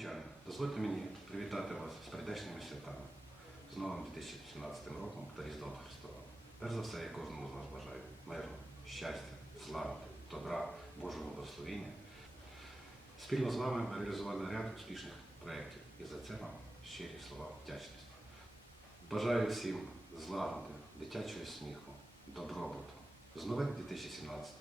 Дорогі дозвольте мені привітати вас з прийдешніми святами, з новим 2017 роком та Різдвом Христовим. Перш за все, я кожному з вас бажаю миру, щастя, слави, добра, Божого благословіння. Спільно з вами ми реалізували ряд успішних проєктів і за це вам щирі слова вдячності. Бажаю всім злагоди, дитячого сміху, добробуту, з новим 2017